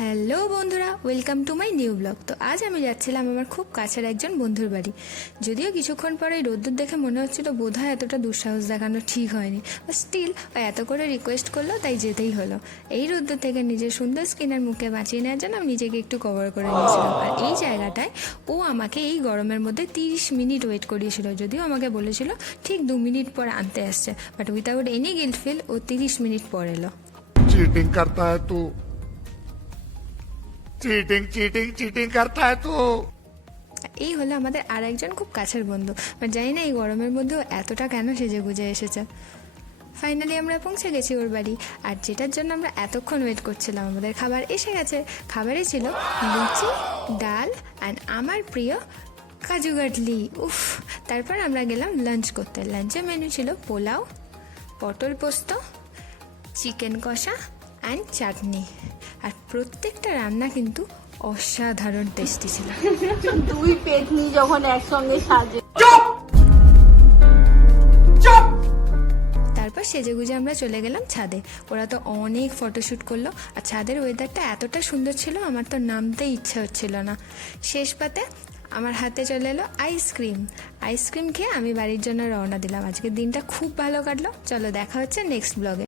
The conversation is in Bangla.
হ্যালো বন্ধুরা, welcome to my new blog. তো আজ আমি যাচ্ছিলাম আমার খুব কাছের একজন বন্ধুর বাড়ি। যদিও কিছুক্ষণ পরে রোদ্দুর দেখে মনে হচ্ছিল বোধহয় এতটা দুঃসাহস দেখানো ঠিক হয়নি, বা স্টিল এত করে রিকোয়েস্ট করলো তাই যেতেই হলো। এই রোদ্দুর থেকে নিজের সুন্দর স্কিনের মুখে বাঁচিয়ে নেওয়ার জন্য আমি নিজেকে একটু কভার করে নিয়েছিলাম। আর এই জায়গাটায় ও আমাকে এই গরমের মধ্যে 30 মিনিট ওয়েট করিয়েছিল। যদিও আমাকে বলেছিল ঠিক 2 মিনিট পর আনতে আসছে, but without any guilt feel ও 30 মিনিট পর এলো। चीटिंग करता है तू। चीटिंग चीटिंग चीटिंग करता है तू। এই হলো আমাদের আর একজন খুব কাছের বন্ধু, বাট জানি না এই গরমের মধ্যেও এতটা কেন সেজে গুজে এসেছে। ফাইনালি আমরা পৌঁছে গেছি ওর বাড়ি, আর যেটার জন্য আমরা এতক্ষণ ওয়েট করছিলাম আমাদের খাবার এসে গেছে। খাবারে ছিল লুচি, ডাল অ্যান্ড আমার প্রিয় কাজু কাটলি। উফ! তারপর আমরা গেলাম লাঞ্চ করতে। লাঞ্চের মেনু ছিল পোলাও, পটল পোস্ত, চিকেন কষা অ্যান্ড চাটনি। আর প্রত্যেকটা রান্না কিন্তু অসাধারণ টেস্টি ছিল। দুই পেটনি যখন একসঙ্গে সাজে। তারপর সেজেগুজে আমরা চলে গেলাম ছাদে। ওরা তো অনেক ফটোশ্যুট করলো, আর ছাদের ওয়েদারটা এতটা সুন্দর ছিল আমার তো নামতেই ইচ্ছা হচ্ছিল না। শেষ পাতে আমার হাতে চলে এলো আইসক্রিম খেয়ে আমি বাড়ির জন্য রওনা দিলাম। আজকের দিনটা খুব ভালো কাটলো। চলো দেখা হচ্ছে নেক্সট ব্লগে।